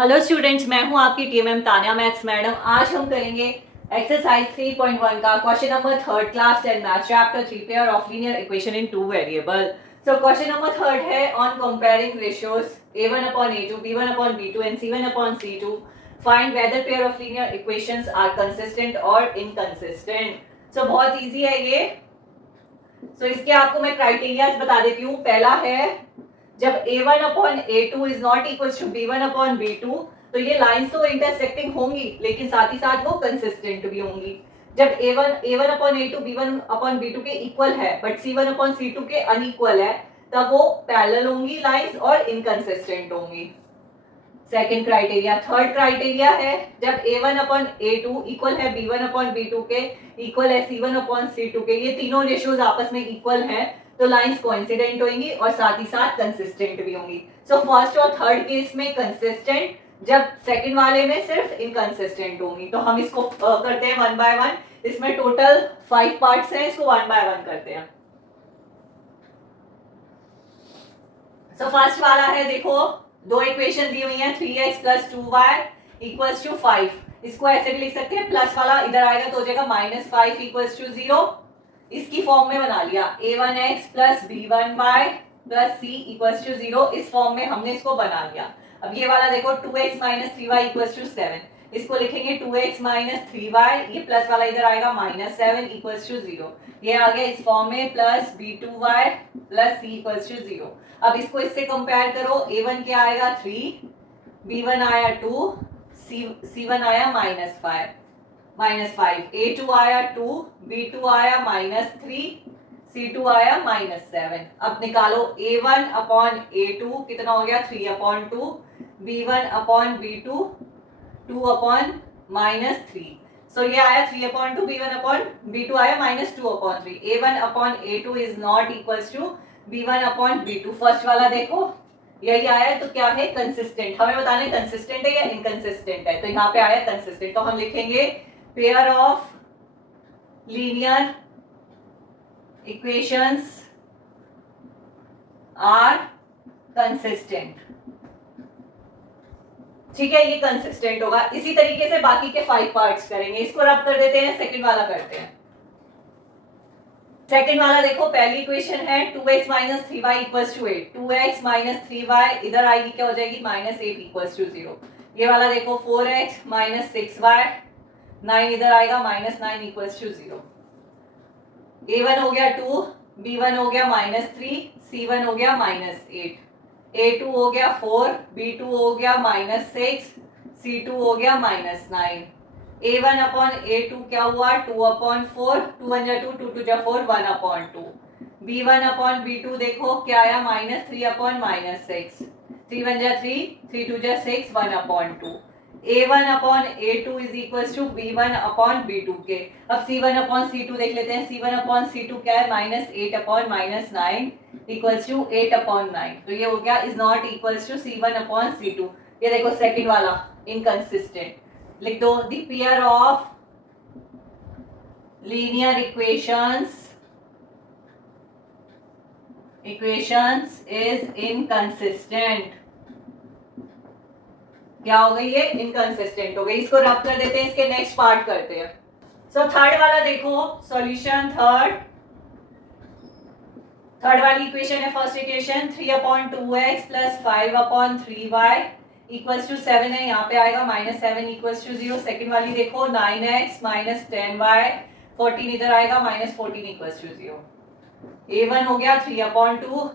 Hello students, मैं हूं आपकी टीएमएम तान्या मैथ्स मैडम। आज हम करेंगे एक्सरसाइज 3.1 का question number third class 10 maths chapter 3 pair of linear equation in two variable. So question number third है on comparing ratios a1 upon a2 b1 upon b2 and c1 upon c2 find whether pair of linear equations are consistent और inconsistent. So बहुत easy है ये। इसके आपको मैं criterias बता देती हूँ। पहला है जब a1 upon a2 is not equal to b1 upon b2 तो ये लाइंस तो इंटरसेक्टिंग होंगी लेकिन साथ ही साथ वो कंसिस्टेंट भी होंगी। जब a1 upon a2 b1 upon b2 के इक्वल है बट c1 अपॉन c2 के अनइक्वल है तब वो पैरेलल होंगी लाइंस और इनकंसिस्टेंट होंगी। Second criteria. थर्ड क्राइटेरिया है जब a1 अपॉन a2 इक्वल है b1 अपॉन b2 के, इक्वल है c1 अपॉन c2 के, ये तीनों रेशियोज आपस में इक्वल हैं तो लाइंस कोइंसिडेंट होंगी और साथ ही साथ कंसिस्टेंट भी होंगी। सो फर्स्ट और थर्ड केस में कंसिस्टेंट, जब सेकंड वाले में सिर्फ इनकंसिस्टेंट होंगी। तो हम इसको करते हैं वन बाय वन। इसमें टोटल 5 पार्ट्स हैं, इसको वन बाय वन करते हैं। सो फर्स्ट वाला है, देखो दो इक्वेशन दी हुई है 3x plus 2y equals to 5। इसको ऐसे भी लिख सकते हैं, प्लस वाला इधर आएगा तो हो जाएगा -5 इक्वल्स टू 0। इसकी फॉर्म में बना लिया a1x plus b1y plus c equals to 0। इस फॉर्म में हमने इसको बना लिया। अब ये वाला देखो 2x minus 3y equals to 7, इसको लिखेंगे 2x माइनस 3y, ये प्लस वाला इधर आएगा -7 इक्वल्स टू 0। ये आ गया इस फॉर्म में plus b2y plus c equals to 0। अब इसको इससे कंपेयर करो, a1 क्या आएगा 3, b1 आया 2, c1 आया -5, a2 आया 2, b2 आया -3, c2 आया -7। अब निकालो a1 अपॉन a2 कितना हो गया 3 upon 2, b1 upon b2 2 upon -3। सो ये आया 3 अपॉन 2, b1 अपॉन b2 आया -2 upon 3। a1 upon a2 is not equals to b1 upon b2। First वाला देखो यही आया तो क्या है कंसिस्टेंट। हमें बताना है कंसिस्टेंट है या इनकंसिस्टेंट है, तो यहाँ पे आया कंसिस्टेंट। तो हम लिखेंगे pair of linear equations are consistent. ठीक है, ये कंसिस्टेंट होगा। इसी तरीके से बाकी के 5 पार्ट्स करेंगे। इसको रब कर देते हैं, सेकंड वाला करते हैं। सेकंड वाला देखो, पहली इक्वेशन है 2x minus 3y equals to 8। 2x minus 3y इधर आएगी क्या हो जाएगी -8 इक्वल्स टू 0। ये वाला देखो 4x माइनस 6y, 9 इधर आएगा -9 इक्वल्स टू 0। a1 हो गया 2, b1 हो गया -3, c1 हो गया -8, a2 हो गया 4, b2 हो गया -6, c2 हो गया -9। a1 अपॉन a2 क्या हुआ 2 अपॉन 4, 2 1 जा 2, 2 2 जा 4, 1 अपॉन 2। b1 अपॉन b2 देखो क्या आया -3 अपॉन -6, 3 1 जा 3, 3 2 जा 6, 1 upon 2। a1 upon a2 is equals to b1 upon b2 के। अब c1 अपॉन c2 देख लेते हैं। c1 अपॉन c2 क्या है -8 अपॉन -9 इक्वल्स टू 8 अपॉन 9। तो ये हो गया is not equals to c1 upon c2। ये देखो सेकंड वाला इनकंसिस्टेंट। लिख दो the pair of linear equations is inconsistent. क्या हो गई ये इनकंसिस्टेंट हो गई। इसको रब कर देते हैं, इसके नेक्स्ट पार्ट करते हैं। सो थर्ड वाला देखो सॉल्यूशन। थर्ड वाली इक्वेशन है first equation 3 upon 2x plus 5 upon 3y equals to 7 है, यहाँ पे आएगा -7 इक्वल्स टू 0। सेकंड वाली देखो 9x माइनस 10y, 14 इधर आएगा -14 इक्वल्स टू 0। a1 हो गया 3 अपॉन 2,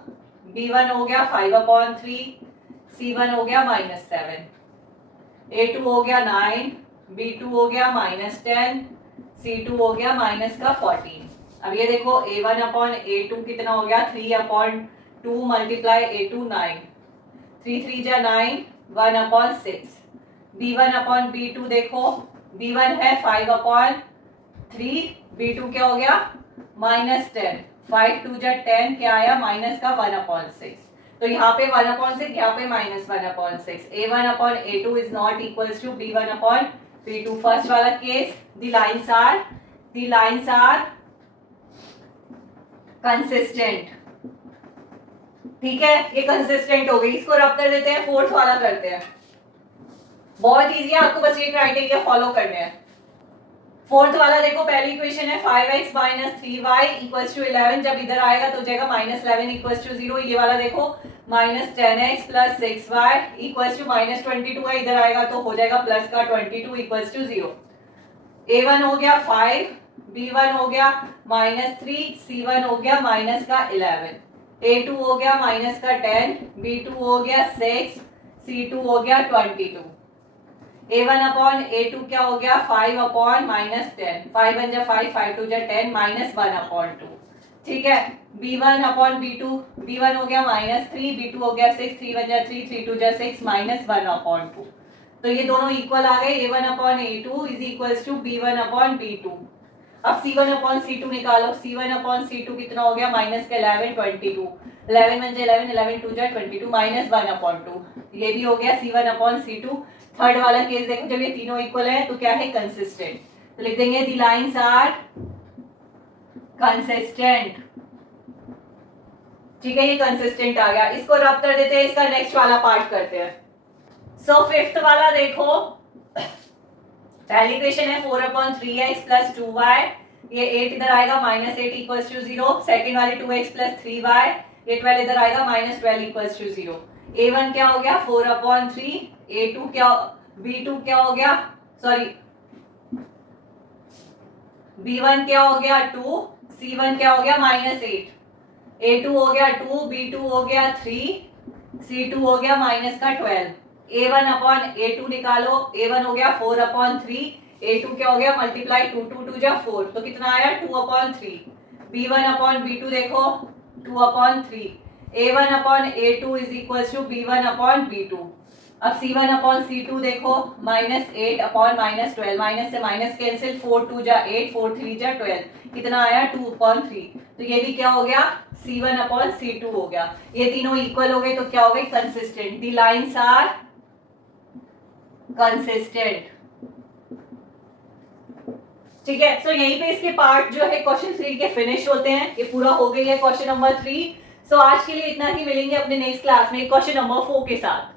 b1 हो गया 5 अपॉन 3, c1 हो गया -7, a2 हो गया 9, b2 हो गया -10, c2 हो गया -14। अब ये देखो a1 अपॉन a2 कितना हो गया 3 अपॉन 2 मल्टीप्लाई a2 9, 3 3 जा 9, 1 अपॉन 6। b1 अपॉन b2 देखो, b1 है 5 अपॉन 3, b2 क्या हो गया -10, 5 2 जा 10 क्या आया माइनस का 1 अपॉन 6। तो यहाँ पे 1 अपॉन 6, यहाँ पे -1 upon 6। a1 upon a2 is not equals to b1 upon b2। First वाला case the lines are consistent. ठीक है, ये कंसिस्टेंट हो गई। इसको रब कर देते हैं, फोर्थ वाला करते हैं। बहुत इजी है, आपको बस ये क्राइटेरिया फॉलो करने हैं। फोर्थ वाला देखो, पहली इक्वेशन है 5x minus 3y equals to 11, जब इधर आएगा तो हो जाएगा माइनस 11 इक्वल्स टू 0। ये वाला देखो minus 10x plus 6y equals to minus 22 है, इधर आएगा तो हो जाएगा प्लस का 22 इक्वल्स टू 0। a1 हो गया 5, b1 हो गया माइनस 3, c1 हो गया माइनस का 11, a2 हो गया माइनस का 10, b2 हो गया 6, c2 हो गया 22। a1 अपॉन a2 क्या हो गया 5 अपॉन माइनस 10, 5 1 जा 5, 5 2 जा 10, माइनस 1 अपॉन 2। ठीक है, b1 अपॉन b2, b1 हो गया माइनस 3, b2 हो गया 6, 3 1 जा 3, 3 2 जा 6, माइनस 1 अपॉन 2। तो ये दोनों इक्वल आ गए, a1 upon a2 is equals to b1 upon b2। अब c1 अपॉन c2 निकालो, c1 अपॉन c2 कितना हो गया माइनस का 11 22, 11 1 जा 11, 11 2 जा 22, माइनस 1 अपॉन 2। ये भी हो गया c1 अपॉन c2। थर्ड वाला केस देखो, जब ये तीनों इक्वल है तो क्या है कंसिस्टेंट, तो लिख देंगे दी लाइंस आर कंसिस्टेंट। ठीक है, ये कंसिस्टेंट आ गया, इसको रब कर देते हैं, इसका नेक्स्ट वाला पार्ट करते हैं। सो फिफ्थ वाला देखो, पहली इक्वेशन है 4/3x प्लस 2y, ये 8 इधर आएगा माइनस 8 इक्वल्स टू 0। सेकेंड वाली 2x प्लस 3y, ये 12 इधर आएगा माइनस 12 इक्वल्स टू 0। a1 क्या हो गया 4/3, a2 क्या, b2 क्या हो गया, सॉरी b1 क्या हो गया 2, c1 क्या हो गया माइनस 8, a2 हो गया 2, b2 हो गया 3, c2 हो गया माइनस का 12। a1 अपॉन a2 निकालो, a1 हो गया 4/3, a2 क्या हो गया मल्टीप्लाई 2 2 2 जा 4, तो कितना आया 2/3। b1 अपॉन b2 देखो 2/3, a1 upon a2 is equals to b1 upon b2। अब c1 अपॉन c2 देखो माइनस 8 अपॉन माइनस 12, माइनस से माइनस कैंसिल, 4 2 जा 8, 4 3 जा 12, कितना आया 2/3। तो ये भी क्या हो गया c1 अपॉन c2 हो गया। ये तीनों इक्वल हो गए तो क्या हो गए consistent, the lines are consistent. ठीक है, सो यहीं पे इसके पार्ट जो है क्वेश्चन 3 के फिनिश होते हैं। ये पूरा हो गई है क्वेश्चन नंबर 3। सो आज के लिए इतना ही, मिलेंगे अपने नेक्स्ट क्लास में क्वेश्चन नंबर 4 के साथ।